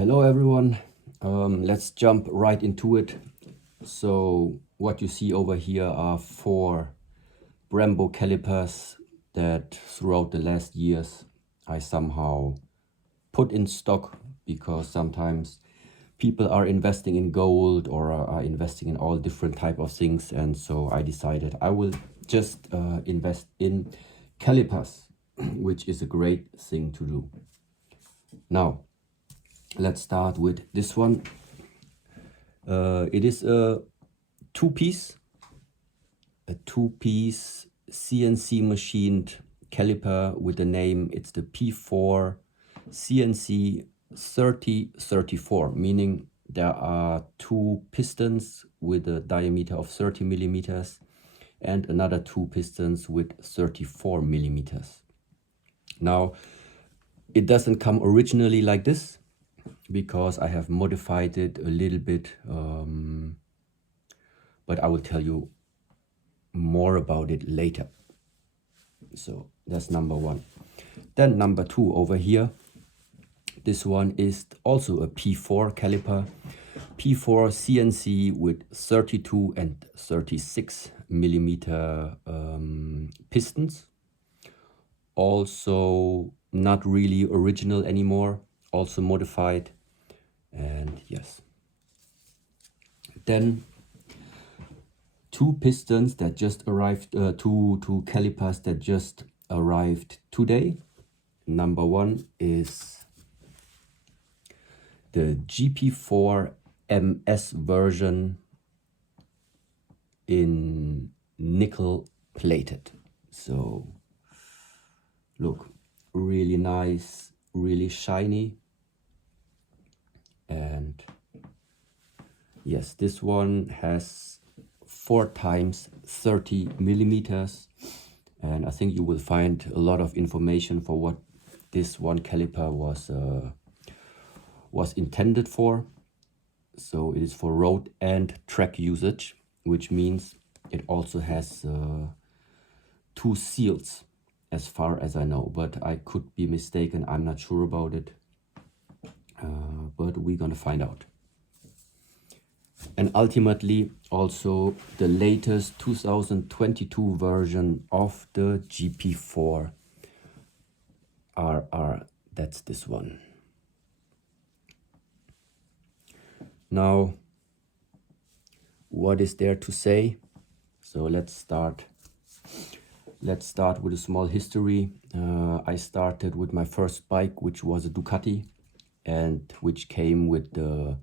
Hello everyone, let's jump right into it. So what you see over here are 4 Brembo calipers that throughout the last years I somehow put in stock, because sometimes people are investing in gold or are investing in all different type of things, and so I decided I will just invest in calipers, which is a great thing to do. Now let's start with this one. It is a two-piece CNC machined caliper with the name. It's the P4 CNC 3034, meaning there are 2 pistons with a diameter of 30 millimeters and another 2 pistons with 34 millimeters. Now, it doesn't come originally like this, because I have modified it a little bit, but I will tell you more about it later. So that's number 1. Then number 2 over here, this one is also a P4 caliper, P4 CNC with 32 and 36 millimeter pistons. Also not really original anymore, also modified. And yes, then 2 pistons that just arrived, two calipers that just arrived today. Number 1 is the GP4 MS version in nickel plated. So look, really nice, really shiny. And yes, this one has 4 times 30 millimeters, and I think you will find a lot of information for what this one caliper was intended for. So it is for road and track usage, which means it also has 2 seals as far as I know, but I could be mistaken. I'm not sure about it, but we're gonna find out. And ultimately also the latest 2022 version of the GP4 RR, that's this one. Now, what is there to say? So let's start with a small history. I started with my first bike, which was a Ducati, and which came with the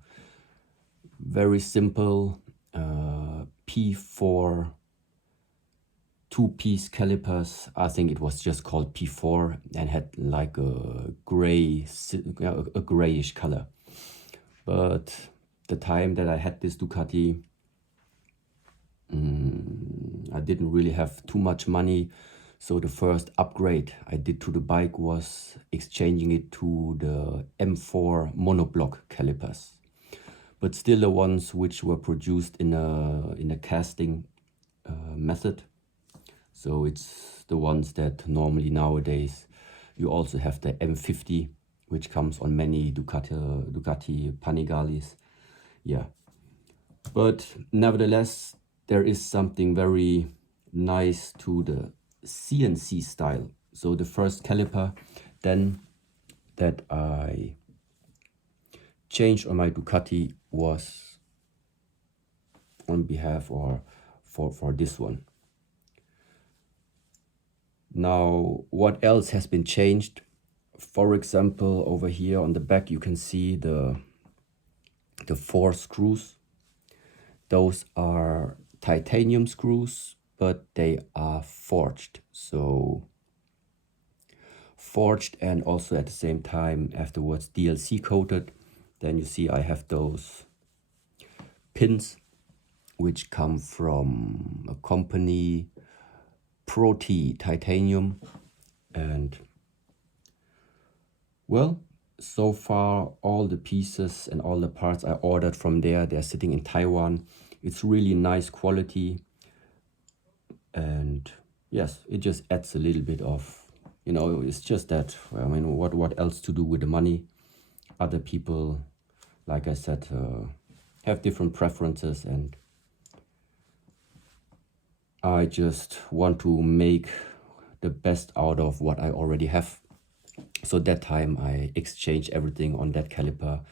very simple P4 2-piece calipers. I think it was just called P4 and had like a grayish color. But the time that I had this Ducati, I didn't really have too much money. So the first upgrade I did to the bike was exchanging it to the M4 monoblock calipers, but still the ones which were produced in a casting method. So it's the ones that normally nowadays you also have the M50, which comes on many Ducati Panigalis. Yeah, but nevertheless, there is something very nice to the CNC style. So the first caliper then that I changed on my Ducati was on behalf or for this one. Now, what else has been changed? For example, over here on the back you can see the 4 screws. Those are titanium screws, but they are forged. So forged and also at the same time afterwards DLC coated. Then you see I have those pins which come from a company, Proti Titanium. And well, so far all the pieces and all the parts I ordered from there, they're sitting in Taiwan. It's really nice quality, and yes, it just adds a little bit of, it's just that, I mean, what else to do with the money? other people, like I said, have different preferences, and I just want to make the best out of what I already have. So that time I exchanged everything on that caliper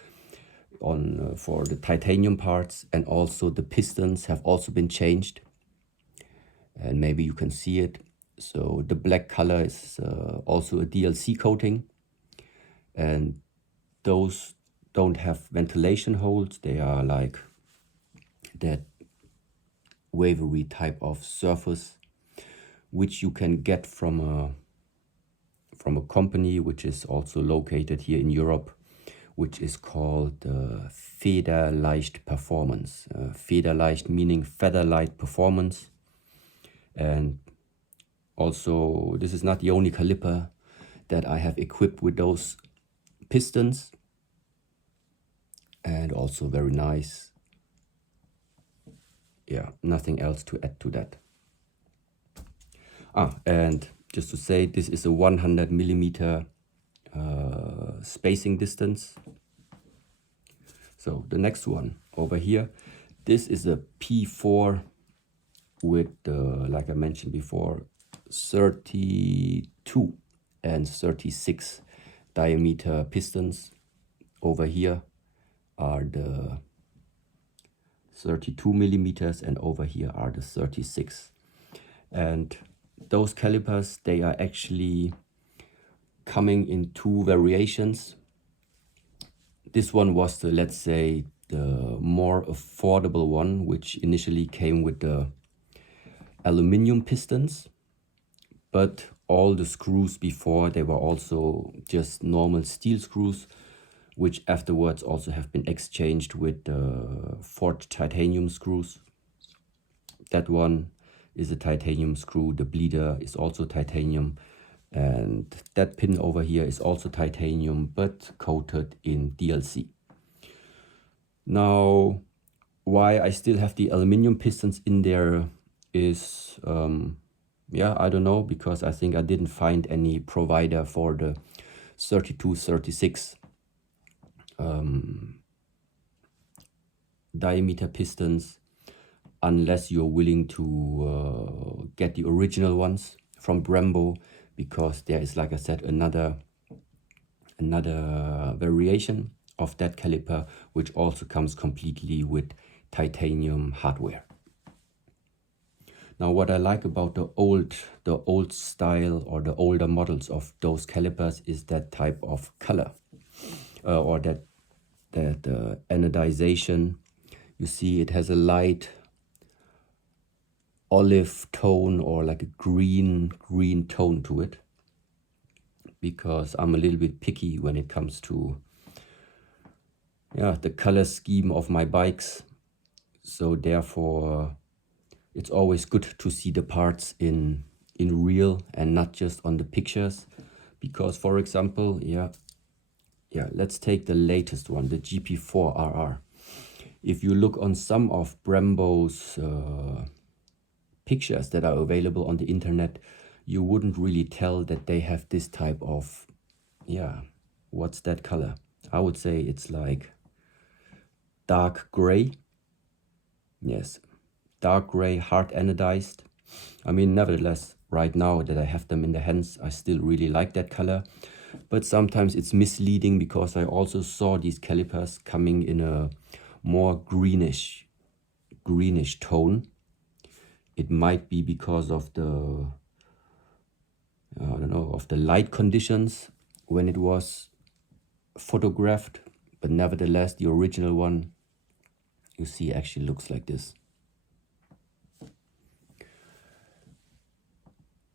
on for the titanium parts, and also the pistons have also been changed, and maybe you can see it. So the black color is also a DLC coating, and those don't have ventilation holes. They are like that wavery type of surface which you can get from a company which is also located here in Europe, which is called Federleicht Performance. Federleicht meaning feather-light performance. And also, this is not the only caliper that I have equipped with those pistons, and also very nice. Yeah, nothing else to add to that. And just to say, this is a 100 millimeter spacing distance. So the next one over here, this is a P4 with, like I mentioned before, 32 and 36 diameter pistons. Over here are the 32 millimeters, and over here are the 36. And those calipers, they are actually coming in two variations. This one was the, let's say, the more affordable one, which initially came with the aluminum pistons, but all the screws before, they were also just normal steel screws, which afterwards also have been exchanged with forged titanium screws. That one is a titanium screw. The bleeder is also titanium, and that pin over here is also titanium, but coated in DLC. Now, why I still have the aluminum pistons in there is, yeah, I don't know, because I think I didn't find any provider for the 32, 36 diameter pistons, unless you're willing to get the original ones from Brembo, because there is, like I said, another variation of that caliper, which also comes completely with titanium hardware. Now, what I like about the old style or the older models of those calipers is that type of color, or that anodization. You see, it has a light olive tone, or like a green tone to it, because I'm a little bit picky when it comes to, yeah, the color scheme of my bikes. So therefore it's always good to see the parts in real and not just on the pictures. Because, for example, yeah, let's take the latest one, the GP4 RR. If you look on some of Brembo's pictures that are available on the internet, you wouldn't really tell that they have this type of, yeah, what's that color? I would say it's like dark gray. Yes, dark gray, hard anodized. I mean, nevertheless, right now that I have them in the hands, I still really like that color. But sometimes it's misleading, because I also saw these calipers coming in a more greenish tone. It might be because of the, I don't know, of the light conditions when it was photographed. But nevertheless, the original one, you see, actually looks like this.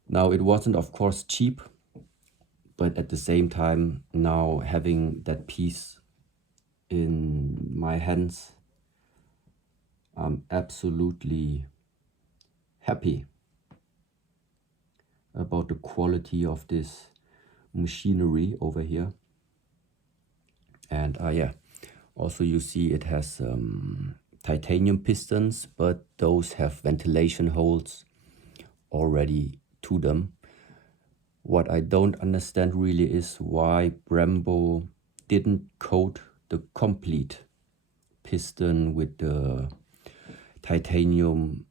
Now, it wasn't, of course, cheap, but at the same time, now having that piece in my hands, I'm absolutely happy about the quality of this machinery over here. And yeah, also you see it has titanium pistons, but those have ventilation holes already to them. What I don't understand really is why Brembo didn't coat the complete piston with the titanium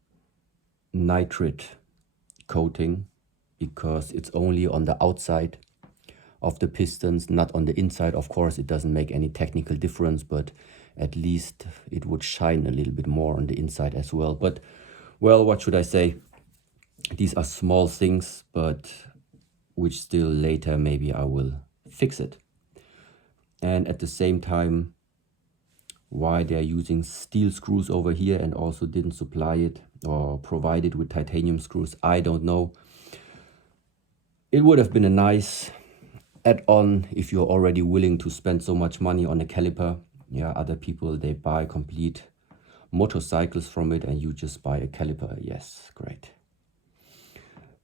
nitride coating, because it's only on the outside of the pistons, not on the inside. Of course, it doesn't make any technical difference, but at least it would shine a little bit more on the inside as well. But, well, what should I say? These are small things, but which still later maybe I will fix it. And at the same time, why they're using steel screws over here and also didn't supply it or provide it with titanium screws, I don't know. It would have been a nice add-on if you're already willing to spend so much money on a caliper. Yeah, other people, they buy complete motorcycles from it and you just buy a caliper. Yes, great.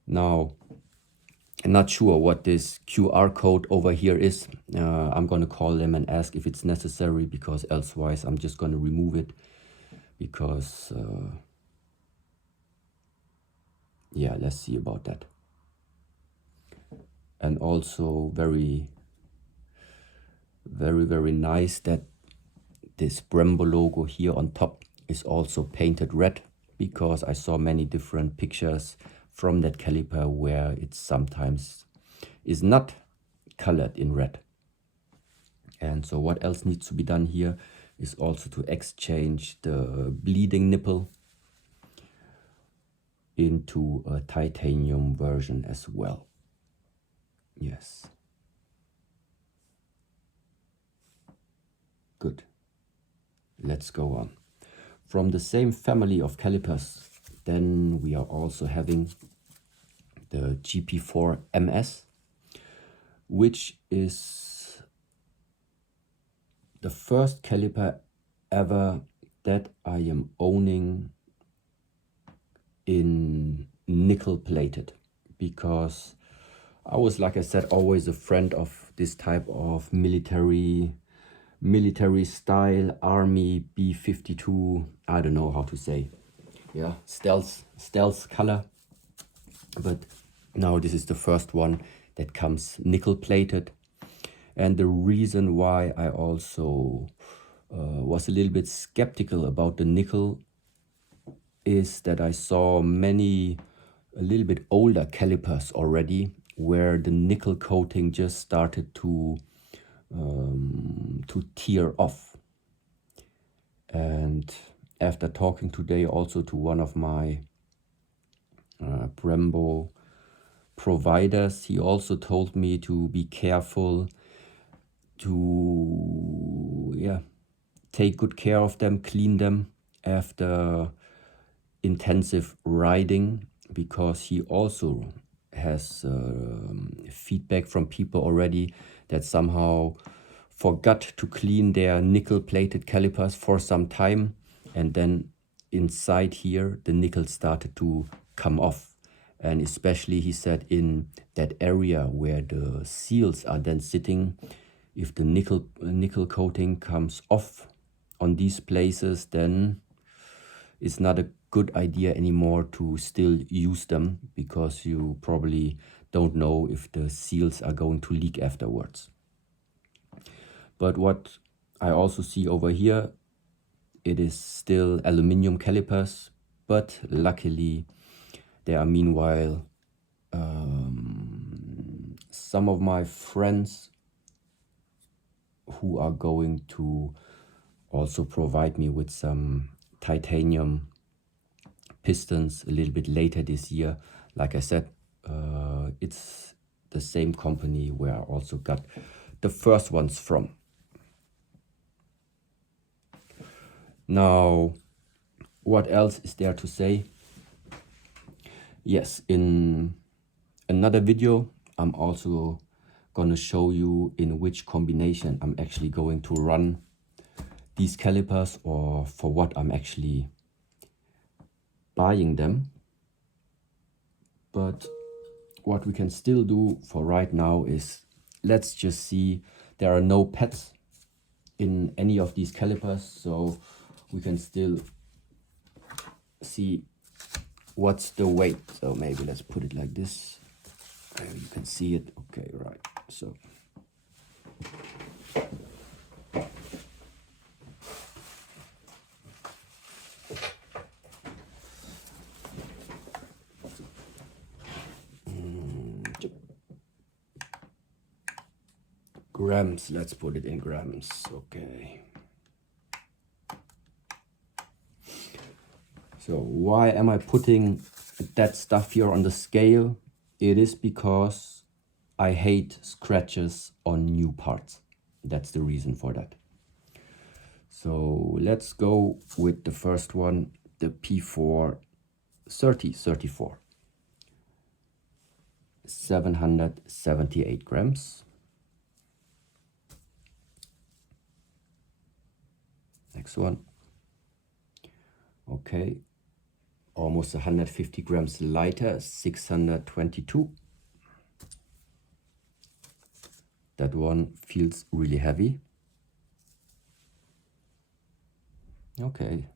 Now, I'm not sure what this QR code over here is. I'm going to call them and ask if it's necessary, because elsewise I'm just going to remove it, because yeah, let's see about that. And also very nice that this Brembo logo here on top is also painted red, because I saw many different pictures from that caliper where it sometimes is not colored in red. And so what else needs to be done here is also to exchange the bleeding nipple into a titanium version as well. Yes. Good. Let's go on. From the same family of calipers, then we are also having the GP4 MS, which is the first caliper ever that I am owning in nickel plated, because I was, like I said, always a friend of this type of military style, army B-52, I don't know how to say, yeah, stealth color. But now this is the first one that comes nickel plated. And the reason why I also was a little bit skeptical about the nickel is that I saw many a little bit older calipers already where the nickel coating just started to tear off. And after talking today also to one of my Brembo providers, he also told me to be careful to take good care of them, clean them after intensive riding, because he also has feedback from people already that somehow forgot to clean their nickel plated calipers for some time, and then inside here the nickel started to come off. And especially, he said, in that area where the seals are then sitting, if the nickel coating comes off on these places, then it's not a good idea anymore to still use them, because you probably don't know if the seals are going to leak afterwards. But what I also see over here, it is still aluminum calipers, but luckily there are meanwhile some of my friends who are going to also provide me with some titanium pistons a little bit later this year. Like I said, it's the same company where I also got the first ones from. Now, what else is there to say? Yes, in another video, I'm also going to show you in which combination I'm actually going to run these calipers, or for what I'm actually buying them. But what we can still do for right now is, let's just see, there are no pads in any of these calipers, so we can still see what's the weight. So maybe let's put it like this. You can see it. Okay, right. So Grams, let's put it in grams. Okay. So why am I putting that stuff here on the scale? It is because I hate scratches on new parts. That's the reason for that. So let's go with the first one, the P4 3034. 778 grams. Next one. Okay, almost 150 grams lighter, 622. That one feels really heavy. Okay.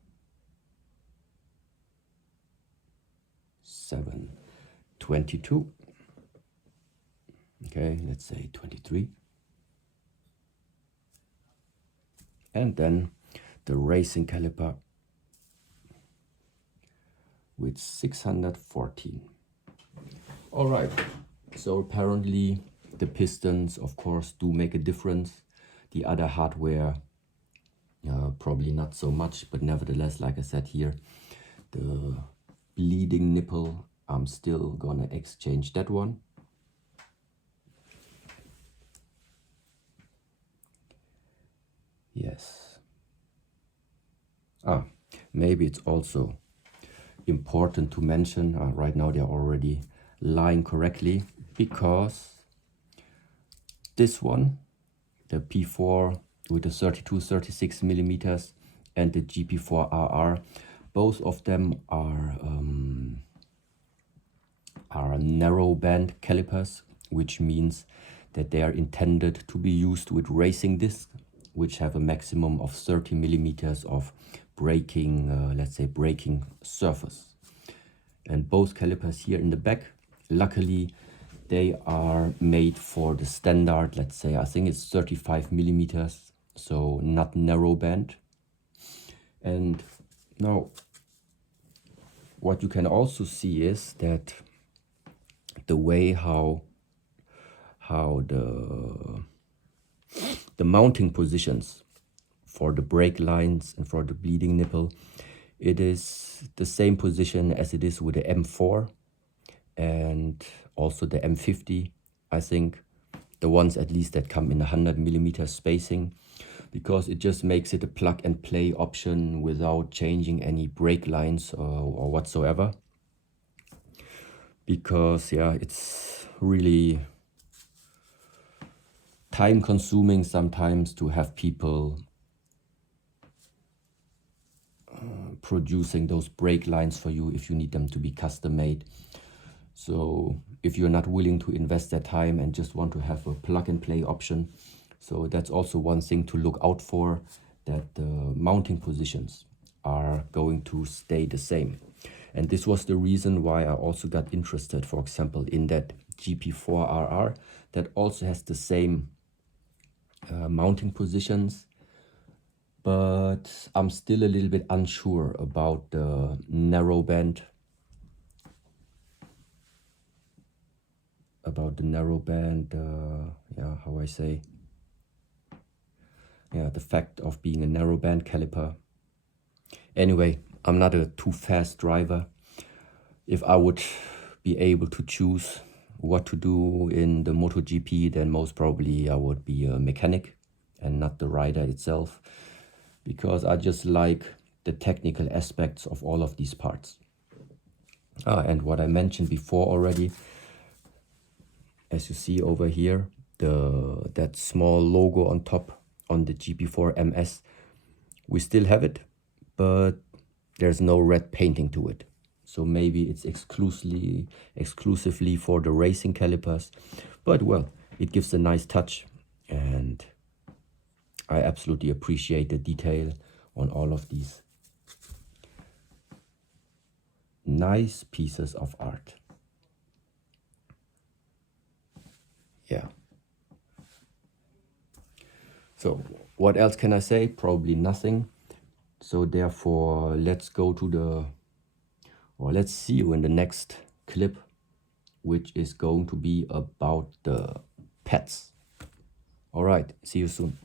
722. Okay, let's say 23. And then the racing caliper with 614. All right, so apparently the pistons, of course, do make a difference. The other hardware, probably not so much, but nevertheless, like I said here, the bleeding nipple, I'm still gonna exchange that one. Yes. Maybe it's also important to mention, right now they're already lying correctly, because this one, the P4 with the 32-36 millimeters and the GP4 RR, both of them are narrow band calipers, which means that they are intended to be used with racing discs, which have a maximum of 30 millimeters of braking, let's say braking surface. And both calipers here in the back, luckily they are made for the standard, let's say, I think it's 35 millimeters, so not narrow band. And now what you can also see is that the way how the mounting positions for the brake lines and for the bleeding nipple, it is the same position as it is with the M4 and also the M50, I think, the ones at least that come in 100 millimeter spacing, because it just makes it a plug and play option without changing any brake lines or whatsoever. Because yeah, it's really time consuming sometimes to have people producing those brake lines for you if you need them to be custom made. So if you're not willing to invest that time and just want to have a plug and play option, so that's also one thing to look out for, that the mounting positions are going to stay the same. And this was the reason why I also got interested, for example, in that GP4 RR that also has the same mounting positions, but I'm still a little bit unsure about the narrow band. Yeah, how I say, yeah, the fact of being a narrow band caliper. Anyway, I'm not a too fast driver. If I would be able to choose what to do in the MotoGP, then most probably I would be a mechanic and not the rider itself, because I just like the technical aspects of all of these parts. And what I mentioned before already, as you see over here, that small logo on top on the GP4 MS, we still have it, but there's no red painting to it. So maybe it's exclusively for the racing calipers, but well, it gives a nice touch, and I absolutely appreciate the detail on all of these nice pieces of art. Yeah. So what else can I say? Probably nothing. So therefore, let's see you in the next clip, which is going to be about the pets. All right, see you soon.